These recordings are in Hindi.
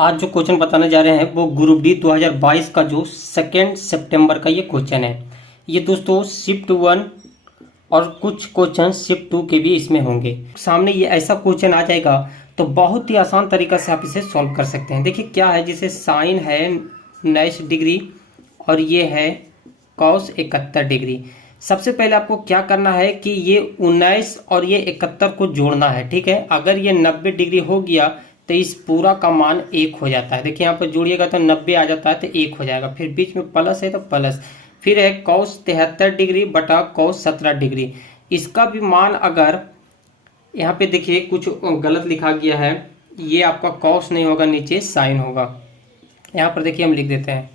आज जो क्वेश्चन बताने जा रहे हैं वो ग्रुप डी 2022 का जो 2 सितंबर का ये क्वेश्चन है। ये दोस्तों शिफ्ट 1 और कुछ क्वेश्चन शिफ्ट 2 के भी इसमें होंगे। सामने ये ऐसा क्वेश्चन आ जाएगा तो बहुत ही आसान तरीका से आप इसे सॉल्व कर सकते हैं। देखिए क्या है, जिसे साइन है 19 डिग्री और ये है कॉस 71 डिग्री। सबसे पहले आपको क्या करना है कि ये 19 और ये 71 को जोड़ना है। ठीक है, अगर ये 90 डिग्री हो गया तो इस पूरा का मान 1 हो जाता है। देखिए यहाँ पर जोड़िएगा तो 90 आ जाता है तो 1 हो जाएगा। फिर बीच में प्लस है तो प्लस, फिर है कॉस 73 डिग्री बटा कॉस 17 डिग्री। इसका भी मान अगर यहाँ पे देखिए कुछ गलत लिखा गया है, ये आपका कॉस नहीं होगा, नीचे साइन होगा। यहाँ पर देखिए हम लिख देते हैं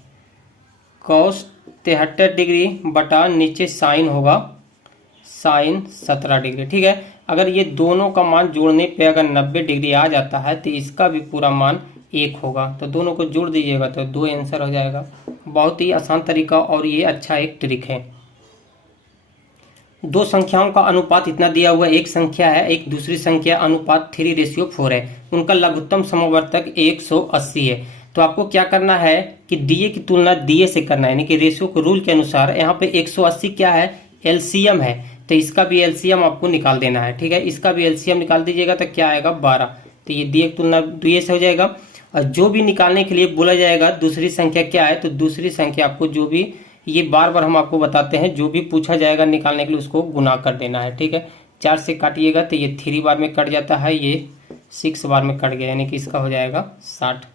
कॉस 73 डिग्री बटा नीचे साइन होगा साइन 17 डिग्री। ठीक है, अगर ये दोनों का मान जोड़ने पे अगर 90 डिग्री आ जाता है तो इसका भी पूरा मान 1 होगा। तो दोनों को जोड़ दीजिएगा तो 2 आंसर हो जाएगा। बहुत ही आसान तरीका और ये अच्छा एक ट्रिक है। दो संख्याओं का अनुपात इतना दिया हुआ, एक संख्या है एक दूसरी संख्या, अनुपात 3:4 है। उनका लघुत्तम समवर्तक 180 है। तो आपको क्या करना है कि डीए की तुलना डीए से करना है, यानी कि रेशियो के रूल के अनुसार। यहाँ पे 180 क्या है, एलसीएम है, तो इसका भी एलसीएम आपको निकाल देना है। ठीक है, इसका भी एलसीएम निकाल दीजिएगा तो क्या आएगा 12। तो ये डीए की तुलना डीए से हो जाएगा। और जो भी निकालने के लिए बोला जाएगा दूसरी संख्या क्या है, तो दूसरी संख्या आपको जो भी, ये बार बार हम आपको बताते हैं, जो भी पूछा जाएगा निकालने के लिए उसको गुना कर देना है। ठीक है, 4 से काटिएगा तो ये 3 बार में कट जाता है, ये 6 बार में कट गया, यानी कि इसका हो जाएगा 60।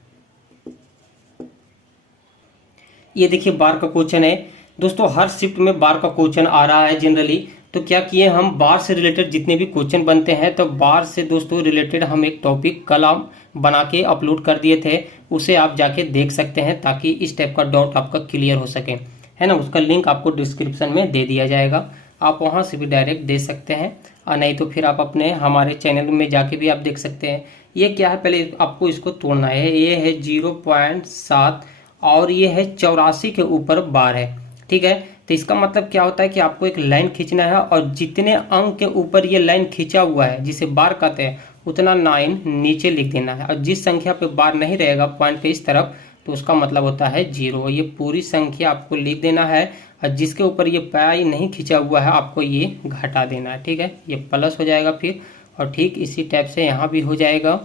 ये देखिए बार का क्वेश्चन है दोस्तों, हर शिफ्ट में बार का क्वेश्चन आ रहा है जनरली। तो क्या किए हम, बार से रिलेटेड जितने भी क्वेश्चन बनते हैं तो बार से दोस्तों रिलेटेड हम एक टॉपिक कल हम बना के अपलोड कर दिए थे, उसे आप जाके देख सकते हैं ताकि इस टाइप का डाउट आपका क्लियर हो सके, है ना। उसका लिंक आपको डिस्क्रिप्शन में दे दिया जाएगा, आप वहां से भी डायरेक्ट दे सकते हैं, और नहीं तो फिर आप अपने हमारे चैनल में जाके भी आप देख सकते हैं। ये क्या है, पहले आपको इसको तोड़ना है। ये है 0.7 और ये है 84 के ऊपर बार है। ठीक है, तो इसका मतलब क्या होता है कि आपको एक लाइन खींचना है और जितने अंक के ऊपर ये लाइन खींचा हुआ है जिसे बार कहते हैं उतना 9 नीचे लिख देना है। और जिस संख्या पे बार नहीं रहेगा पॉइंट के इस तरफ तो उसका मतलब होता है 0। ये पूरी संख्या आपको लिख देना है, और जिसके ऊपर ये पाई नहीं खींचा हुआ है आपको ये घटा देना है। ठीक है, ये प्लस हो जाएगा फिर, और ठीक इसी टाइप से यहाँ भी हो जाएगा,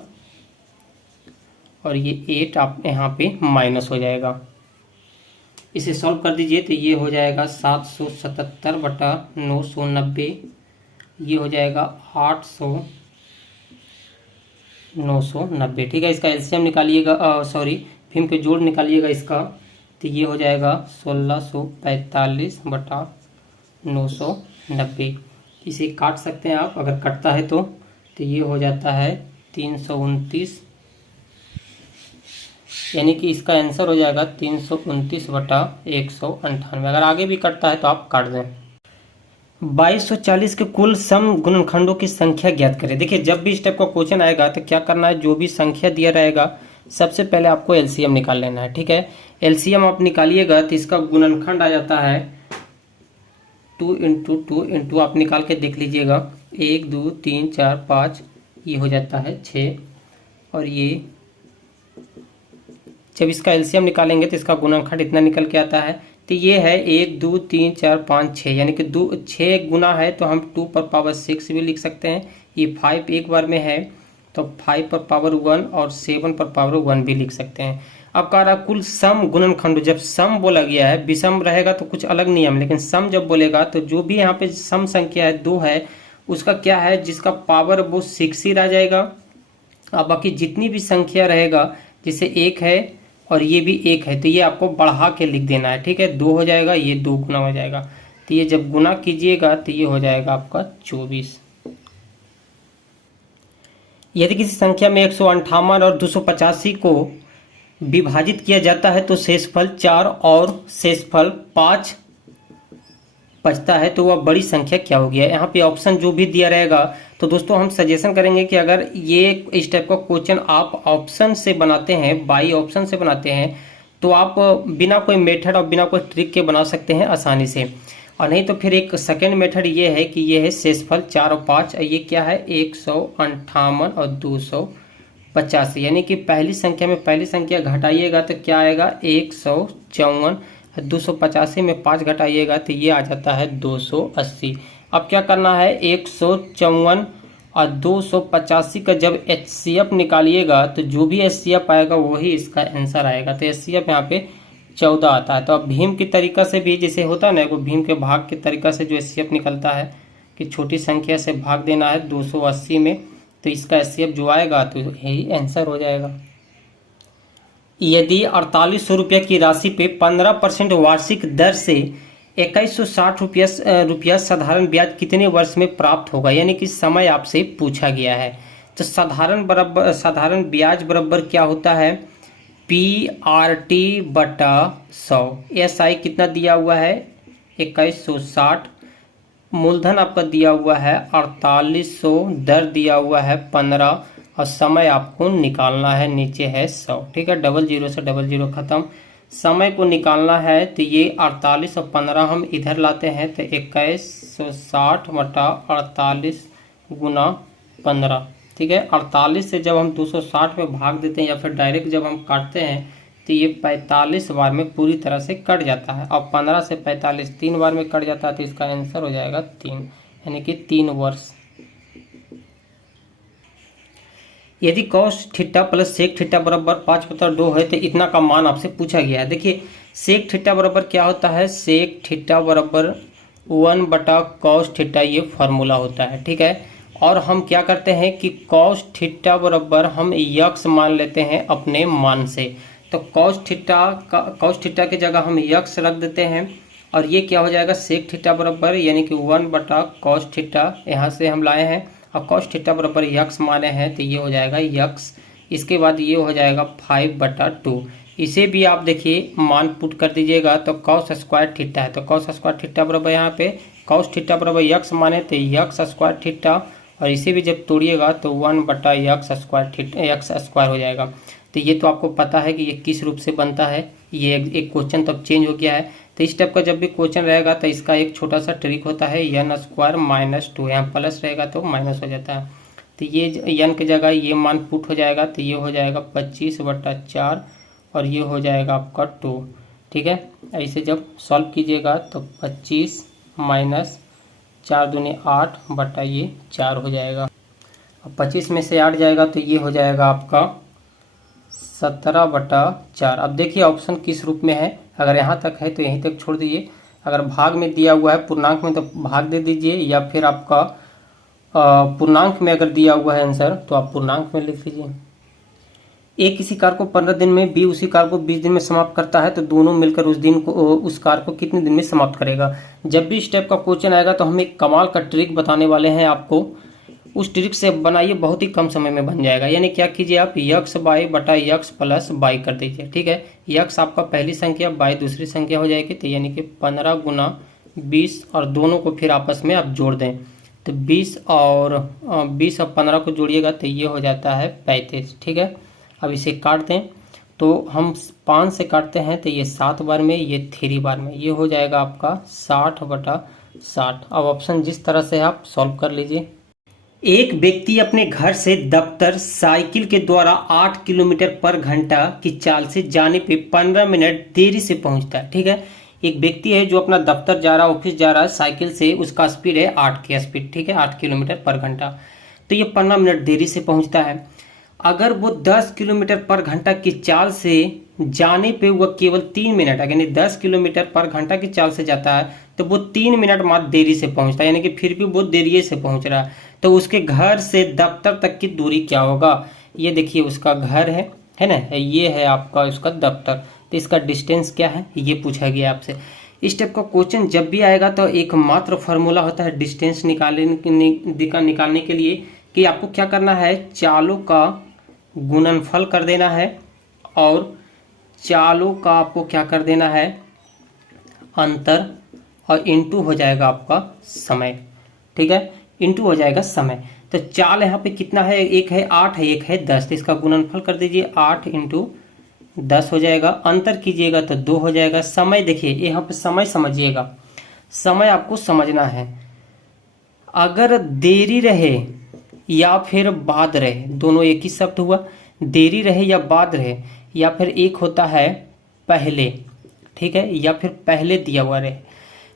और ये 8 आप यहाँ पे माइनस हो जाएगा। इसे सॉल्व कर दीजिए तो ये हो जाएगा 777 बटा 990, ये हो जाएगा 800 990। ठीक है, इसका एलसीएम निकालिएगा, सॉरी फिर के जोड़ निकालिएगा इसका, तो ये हो जाएगा 1645 बटा 990। इसे काट सकते हैं आप अगर कटता है तो ये हो जाता है 329, यानी कि इसका आंसर हो जाएगा 329 बटा 198। अगर आगे भी कटता है तो आप काट दें। 2240 के कुल सम गुणनखंडों की संख्या ज्ञात करें। देखिए जब भी इस टाइप का क्वेश्चन आएगा तो क्या करना है, जो भी संख्या दिया रहेगा सबसे पहले आपको एलसीएम निकाल लेना है। ठीक है, एलसीएम आप निकालिएगा तो इसका गुणनखंड आ जाता है 2 × 2 × आप निकाल के देख लीजिएगा, 1 2 3 4 5, ये हो जाता है 6। और ये जब इसका एलसीएम निकालेंगे तो इसका गुणनखंड इतना निकल के आता है। तो ये है 1 2 3 4 5 6, यानी कि 6 गुना है तो हम 2 पर पावर 6 भी लिख सकते हैं। ये 5 एक बार में है तो 5 पर पावर 1 और 7 पर पावर 1 भी लिख सकते हैं। अब कह रहा कुल सम गुणनखंड, जब सम बोला गया है, विषम रहेगा तो कुछ अलग नियम, लेकिन सम जब बोलेगा तो जो भी यहाँ पे सम संख्या है 2 है, उसका क्या है, जिसका पावर वो 6 ही रह जाएगा। अब बाकी जितनी भी संख्या रहेगा, जैसे 1 है और ये भी 1 है, तो ये आपको बढ़ा के लिख देना है। ठीक है, 2 हो जाएगा, ये 2 गुना हो जाएगा, तो ये जब गुना कीजिएगा तो ये हो जाएगा आपका 24। यदि किसी संख्या में 158 और 285 को विभाजित किया जाता है तो शेषफल 4 और शेषफल 5 बचता है, तो वह बड़ी संख्या क्या होगी। यहाँ पे ऑप्शन जो भी दिया रहेगा, तो दोस्तों हम सजेशन करेंगे कि अगर ये इस टाइप का क्वेश्चन आप ऑप्शन से बनाते हैं, बाई ऑप्शन से बनाते हैं, तो आप बिना कोई मेथड और बिना कोई ट्रिक के बना सकते हैं आसानी से। और नहीं तो फिर एक सेकेंड मेथड ये है कि ये है शेषफल 4 और 5, ये क्या है 158 और 285, यानी कि पहली संख्या में पहली संख्या घटाइएगा तो क्या आएगा 154, 285 में 5 घटाइएगा तो ये आ जाता है 280। अब क्या करना है 154 और 285 का जब HCF निकालिएगा तो जो भी HCF आएगा वही इसका आंसर आएगा। तो HCF यहाँ पे 14 आता है। तो अब भीम की तरीका से भी जैसे होता है ना, वो भीम के भाग के तरीका से जो HCF निकलता है कि छोटी संख्या से भाग देना है 280 में, तो इसका HCF जो आएगा तो यही आंसर हो जाएगा। यदि 4800 रुपये की राशि पे 15% वार्षिक दर से 2160 रुपया साधारण ब्याज कितने वर्ष में प्राप्त होगा, यानी कि समय आपसे पूछा गया है। तो साधारण ब्याज बराबर क्या होता है PRT बटा 100। SI कितना दिया हुआ है 2160, मूलधन आपका दिया हुआ है 4800, दर दिया हुआ है 15 और समय आपको निकालना है, नीचे है 100। ठीक है, 00 से 00 खत्म। समय को निकालना है तो ये 48 और 15 हम इधर लाते हैं तो 2160 बटा 48 गुना 15। ठीक है, 48 से जब हम 260 में भाग देते हैं या फिर डायरेक्ट जब हम काटते हैं तो ये 45 बार में पूरी तरह से कट जाता है और 15 से 45 3 बार में कट जाता है। तो इसका आंसर हो जाएगा 3, यानी कि 3 वर्ष। यदि cos theta plus sec theta बराबर 5/2 है तो इतना का मान आपसे पूछा गया है। देखिए सेक थीटा बराबर क्या होता है, सेक थीटा बराबर 1/कॉस थीटा, ये फॉर्मूला होता है। ठीक है, और हम क्या करते हैं कि कॉस थीटा बराबर हम यक्स मान लेते हैं अपने मान से। तो कॉस थीटा की जगह हम यक्स रख देते हैं और ये क्या हो जाएगा सेक थीटा बराबर यानी कि 1/कॉस थीटा, यहाँ से हम लाए हैं और कॉस थीटा बराबर यक्स माने हैं तो ये हो जाएगा यक्स। इसके बाद ये हो जाएगा 5/2। इसे भी आप देखिए मान पुट कर दीजिएगा तो कॉस स्क्वायर थीटा है, तो कॉस स्क्वायर थीटा बराबर यहाँ पे कॉस थीटा बराबर यक्स माने तो यक्स स्क्वायर थीटा, और इसे भी जब तोड़िएगा तो 1/यक्स स्क्वायर थीटा यक्स स्क्वायर हो जाएगा। तो ये तो आपको पता है कि ये किस रूप से बनता है। ये एक क्वेश्चन तब चेंज हो गया है। तो इस टाइप का जब भी क्वेश्चन रहेगा तो इसका एक छोटा सा ट्रिक होता है n स्क्वायर -2, यहाँ प्लस रहेगा तो माइनस हो जाता है। तो ये n की जगह ये मान पुट हो जाएगा तो ये हो जाएगा 25/4 और ये हो जाएगा आपका 2। ठीक है, ऐसे जब सॉल्व कीजिएगा तो 25 माइनस 4 दूनी 8 बटा ये 4 हो जाएगा। अब 25 में से 8 जाएगा तो ये हो जाएगा आपका 17/4। अब देखिए ऑप्शन किस रूप में है, अगर यहाँ तक है तो यहीं तक छोड़ दीजिए, अगर भाग में दिया हुआ है पूर्णांक में तो भाग दे दीजिए, या फिर आपका पूर्णांक में अगर दिया हुआ है आंसर तो आप पूर्णांक में लिख लीजिए। ए किसी कार्य को 15 दिन में, बी उसी कार्य को 20 दिन में समाप्त करता है तो दोनों मिलकर उस कार्य को कितने दिन में समाप्त करेगा। जब भी इस टाइप का क्वेश्चन आएगा तो हम एक कमाल का ट्रिक बताने वाले हैं आपको, उस ट्रिक से बनाइए, बहुत ही कम समय में बन जाएगा। यानी क्या कीजिए आप यक्स बाई बटा यक्स प्लस बाई कर दीजिए। ठीक है, यक्स आपका पहली संख्या, बाई दूसरी संख्या हो जाएगी, तो यानी कि 15 गुना 20 और दोनों को फिर आपस में आप जोड़ दें तो 20 और 15 को जोड़िएगा तो ये हो जाता है 35। ठीक है, अब इसे काट दें तो हम 5 से काटते हैं तो ये 7 बार में, ये 3 बार में, ये हो जाएगा आपका 60/60। अब ऑप्शन जिस तरह से आप सॉल्व कर लीजिए। एक व्यक्ति अपने घर से दफ्तर साइकिल के द्वारा 8 किलोमीटर पर घंटा की चाल से जाने पे 15 मिनट देरी से पहुंचता है। ठीक है, एक व्यक्ति है जो अपना दफ्तर जा रहा है, ऑफिस जा रहा है साइकिल से, उसका स्पीड है 8 की स्पीड। ठीक है, 8 किलोमीटर पर घंटा, तो ये 15 मिनट देरी से पहुंचता है। अगर वो 10 किलोमीटर पर घंटा की चाल से जाने पे वह केवल 3 मिनट, यानी 10 किलोमीटर पर घंटा की चाल से जाता है तो वो 3 मिनट मात्र देरी से पहुंचता है, यानी कि फिर भी वो देरी से पहुंच रहा है। तो उसके घर से दफ्तर तक की दूरी क्या होगा। ये देखिए उसका घर है ना, ये है आपका उसका दफ्तर, तो इसका डिस्टेंस क्या है ये पूछा गया आपसे। इस टाइप का क्वेश्चन जब भी आएगा तो एकमात्र फार्मूला होता है डिस्टेंस निकालने के लिए कि आपको क्या करना है, चालों का गुणनफल कर देना है और चालों का आपको क्या कर देना है अंतर, और इंटू हो जाएगा आपका समय। ठीक है, इंटू हो जाएगा समय। तो चाल यहाँ पे कितना है, एक है 8 है, एक है 10, तो इसका गुणनफल कर दीजिए 8 × 10 हो जाएगा। अंतर कीजिएगा तो 2 हो जाएगा। समय देखिए यहाँ पे समय समझिएगा, समय आपको समझना है, अगर देरी रहे या फिर बाद रहे दोनों एक ही शब्द हुआ। देरी रहे या बाद रहे, या फिर एक होता है पहले, ठीक है, या फिर पहले दिया हुआ रहे।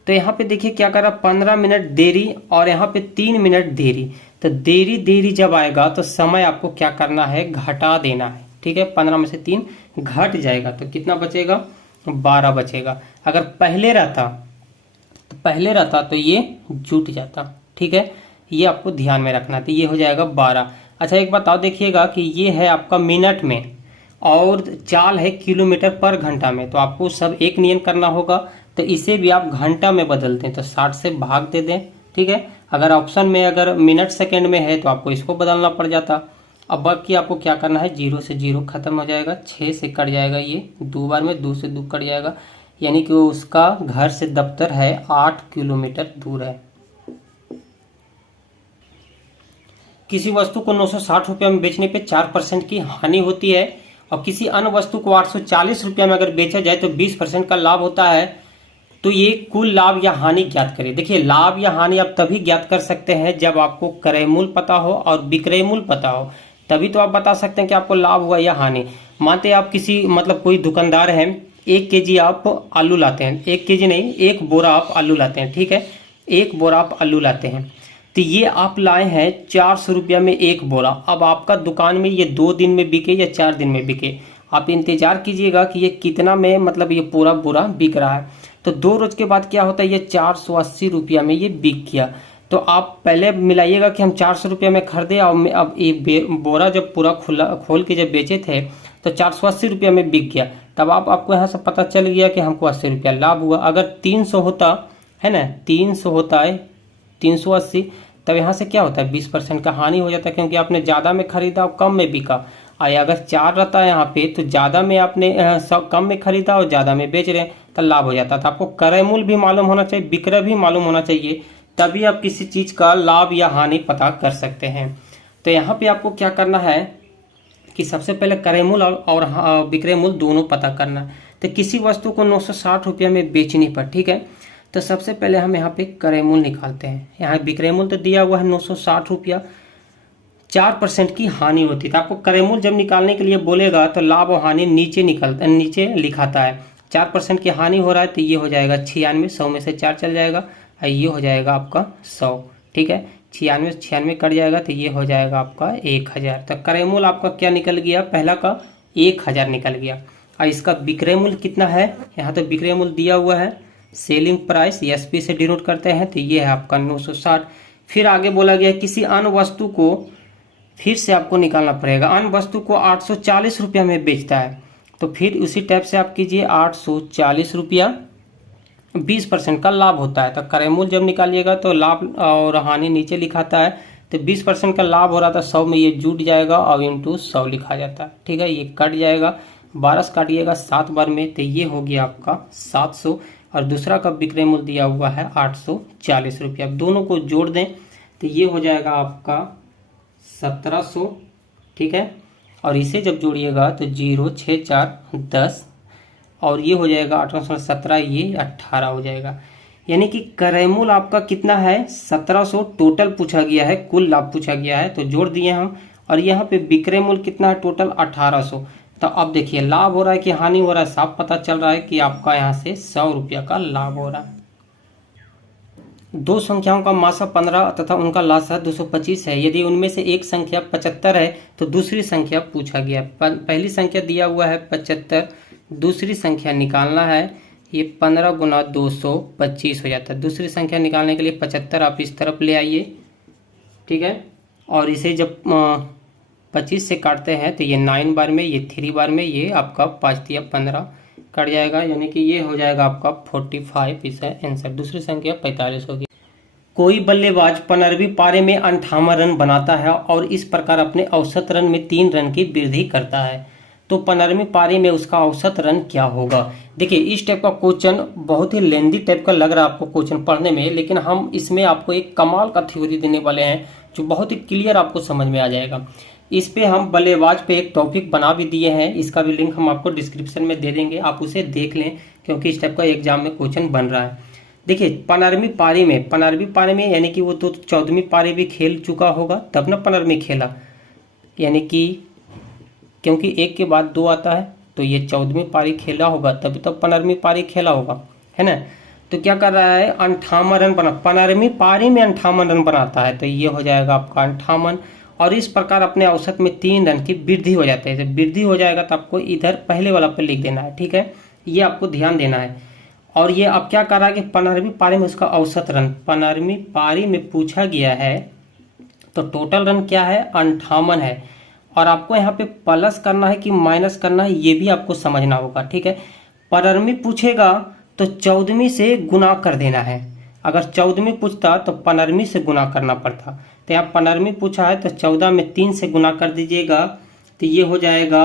तो यहाँ पे देखिए क्या कर रहा, 15 मिनट देरी और यहाँ पे 3 मिनट देरी। तो देरी देरी जब आएगा तो समय आपको क्या करना है, घटा देना है, ठीक है। 15 में से 3 घट जाएगा तो कितना बचेगा, 12 बचेगा। अगर पहले रहता तो ये जुट जाता, ठीक है। ये आपको ध्यान में रखना, तो ये हो जाएगा 12। अच्छा एक बताओ, देखिएगा कि ये है आपका मिनट में और चाल है किलोमीटर पर घंटा में, तो आपको सब एक नियम करना होगा। तो इसे भी आप घंटा में बदल दें तो 60 से भाग दे दें, ठीक है। अगर ऑप्शन में अगर मिनट सेकंड में है तो आपको इसको बदलना पड़ जाता। अब बाकी आपको क्या करना है, 0 से 0 खत्म हो जाएगा, 6 से कट जाएगा, ये 2 बार में 2 से 2 कट जाएगा, यानी कि उसका घर से दफ्तर है 8 किलोमीटर दूर है। किसी वस्तु को 960 रुपया में बेचने पे 4% की हानि होती है और किसी अन्य वस्तु को 840 रुपया में अगर बेचा जाए तो 20% का लाभ होता है। तो ये कुल लाभ या हानि ज्ञात करें। देखिए लाभ या हानि आप तभी ज्ञात कर सकते हैं जब आपको क्रय मूल्य पता हो और विक्रय मूल्य पता हो, तभी तो आप बता सकते हैं कि आपको लाभ हुआ या हानि। मानते आप किसी मतलब कोई दुकानदार है, 1 केजी आप आलू लाते हैं, 1 केजी नहीं 1 बोरा आप आलू लाते हैं, ठीक है, 1 बोरा आप आलू लाते हैं। तो ये आप लाए हैं 400 रुपया में 1 बोरा। अब आपका दुकान में ये 2 दिन में बिके या 4 दिन में बिके, आप इंतजार कीजिएगा कि ये कितना में मतलब ये पूरा बोरा बिक रहा है। तो 2 रोज के बाद क्या होता है, ये 480 रुपया में ये बिक गया। तो आप पहले मिलाइएगा कि हम 400 रुपया में खरीदे और अब ये बोरा जब पूरा खोल के जब बेचे थे तो 480 रुपया में बिक गया। तब आपको यहाँ से पता चल गया कि हमको 80 रुपया लाभ हुआ। अगर 300 होता है ना, 300 होता है 380, तब यहाँ से क्या होता है 20% का हानि हो जाता है, क्योंकि आपने ज़्यादा में खरीदा और कम में बिका। अगर 4 रहता है यहाँ पे तो ज़्यादा में आपने कम में खरीदा और ज़्यादा में बेच रहे हैं तो लाभ हो जाता था। आपको क्रय मूल्य भी मालूम होना चाहिए, विक्रय भी मालूम होना चाहिए, तभी आप किसी चीज़ का लाभ या हानि पता कर सकते हैं। तो यहाँ पे आपको क्या करना है कि सबसे पहले क्रय मूल्य और विक्रय मूल्य दोनों पता करना। तो किसी वस्तु को 960 रुपया में बेचने पर, ठीक है, तो सबसे पहले हम यहाँ पे क्रय मूल्य निकालते हैं। यहाँ विक्रय मूल्य तो दिया हुआ है 960 रुपया, 4% की हानि होती है। तो आपको क्रय मूल्य जब निकालने के लिए बोलेगा तो लाभ और हानि नीचे लिखाता है। 4% की हानि हो रहा है तो ये हो जाएगा 96, 100 में से 4 चल जाएगा और ये हो जाएगा आपका 100, ठीक है। 96 कट जाएगा तो ये हो जाएगा आपका 1000। तो क्रय मूल्य आपका क्या निकल गया, पहला का 1000 निकल गया। और इसका विक्रय मूल्य कितना है, यहाँ तो विक्रय मूल्य दिया हुआ है, सेलिंग प्राइस एसपी से डिनोट करते हैं, तो ये है आपका 960। फिर आगे बोला गया किसी अन्य वस्तु को, फिर से आपको निकालना पड़ेगा, अन्य वस्तु को 840 रुपया में बेचता है, तो फिर उसी टाइप से आप कीजिए 840 रुपया, 20% का लाभ होता है। तो क्रय मूल्य जब निकालिएगा तो लाभ और हानि नीचे लिखाता है, तो 20% का लाभ हो रहा था 100 में ये जुट जाएगा और इंटू 100 लिखा जाता है, ठीक है। ये कट जाएगा, 12 से काटिएगा 7 बार में, तो ये हो गया आपका 700 और दूसरा का विक्रय मूल्य दिया हुआ है 840 रुपया। अब दोनों को जोड़ दें तो ये हो जाएगा आपका 1700, ठीक है। और इसे जब जोड़िएगा तो 0 6 4 10 और ये हो जाएगा 817, ये 18 हो जाएगा। यानी कि क्रय मूल्य आपका कितना है 1700 टोटल पूछा गया है, कुल लाभ पूछा गया है तो जोड़ दिए हम। और यहाँ पे विक्रय मूल्य कितना है टोटल 1800। तो अब देखिए लाभ हो रहा है कि हानि हो रहा है, साफ पता चल रहा है कि आपका यहाँ से 100 रुपया का लाभ हो रहा है। 2 संख्याओं का मासा 15 तथा उनका लासा 225 है। यदि उनमें से एक संख्या 75 है तो दूसरी संख्या पूछा गया। पहली संख्या दिया हुआ है 75, दूसरी संख्या निकालना है, ये 15 गुना 225 हो जाता है। दूसरी संख्या निकालने के लिए 75 आप इस तरफ ले आइए, ठीक है। और इसे जब 25 से काटते हैं तो ये 9 बार में, ये 3 बार में, ये आपका 5 या 15 कट जाएगा, यानी कि ये हो जाएगा आपका 45, इसका आंसर। दूसरी संख्या 45 होगी। कोई बल्लेबाज 15वीं पारी में 58 रन बनाता है और इस प्रकार अपने औसत रन में 3 रन की वृद्धि करता है, तो 15वीं पारी में उसका औसत रन क्या होगा। देखिए इस टाइप का क्वेश्चन बहुत ही लेंदी टाइप का लग रहा है आपको क्वेश्चन पढ़ने में, लेकिन हम इसमें आपको एक कमाल का थ्योरी देने वाले हैं जो बहुत ही क्लियर आपको समझ में आ जाएगा। इस पे हम बल्लेबाज पे एक टॉपिक बना भी दिए हैं, इसका भी लिंक हम आपको डिस्क्रिप्शन में दे देंगे, आप उसे देख लें क्योंकि इस टाइप का एग्जाम में क्वेश्चन बन रहा है। देखिए 15वीं पारी में यानी कि वो तो 14वीं पारी भी खेल चुका होगा तब ना 15वीं खेला, यानी कि क्योंकि 1 के बाद 2 आता है, तो ये 14वीं पारी खेला होगा तभी तो 15वीं पारी खेला होगा, है ना। तो क्या कर रहा है, 58 रन बना, 15वीं पारी में 58 रन बनाता है, तो ये हो जाएगा आपका 58। और इस प्रकार अपने औसत में 3 रन की वृद्धि हो जाती है। जब वृद्धि हो जाएगा तो आपको इधर पहले वाला पे लिख देना है, ठीक है, ये आपको ध्यान देना है। और ये अब क्या कर रहा है कि 15वीं पारी में उसका औसत रन 15वीं पारी में पूछा गया है, तो टोटल रन क्या है, 58 है। और आपको यहाँ पे प्लस करना है कि माइनस करना है, ये भी आपको समझना होगा, ठीक है। 15वीं पूछेगा तो 14वीं से गुना कर देना है। अगर 14वीं पूछता तो 15वीं से गुना करना पड़ता, तो यहाँ 15वीं पूछा है तो 14 में 3 से गुना कर दीजिएगा, तो ये हो जाएगा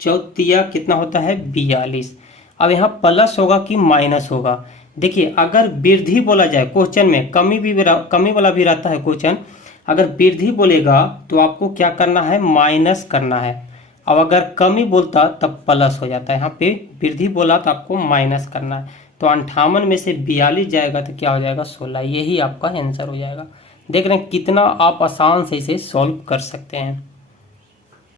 14 कितना होता है, 42। अब यहाँ प्लस होगा कि माइनस होगा। देखिए अगर वृद्धि बोला जाए क्वेश्चन में, कमी वाला भी रहता है क्वेश्चन, अगर वृद्धि बोलेगा तो आपको क्या करना है, माइनस करना है। अब अगर कमी बोलता तब प्लस हो जाता है। यहाँ पे वृद्धि बोला तो आपको माइनस करना है। तो 58 में से 42 जाएगा तो क्या हो जाएगा, 16। यही आपका आंसर हो जाएगा। देख रहे हैं कितना आप आसान से इसे सॉल्व कर सकते हैं।